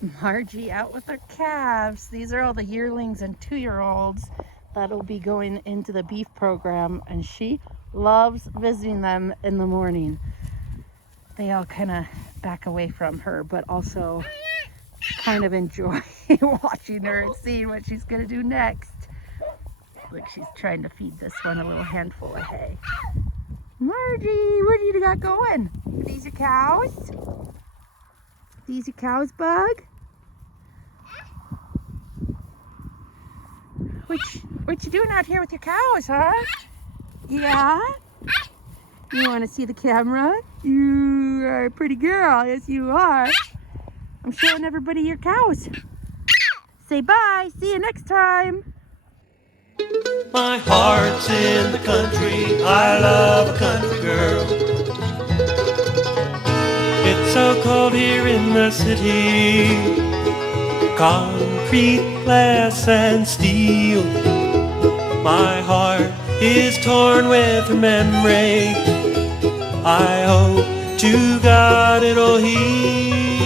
Margie out with her calves. These are all the yearlings and 2-year-olds that'll be going into the beef program, and she loves visiting them in the morning. They all kind of back away from her, but also kind of enjoy watching her and seeing what she's going to do next. Look, she's trying to feed this one a little handful of hay. Margie, what do you got going? Are these your cows? These your cows, Bug? What you doing out here with your cows, huh? Yeah? You want to see the camera? You are a pretty girl. Yes, you are. I'm showing everybody your cows. Say bye. See you next time. My heart's in the country. I love a country girl. It's so cold here in the city. Concrete, glass, and steel. My heart is torn with memory. I hope to God it'll heal.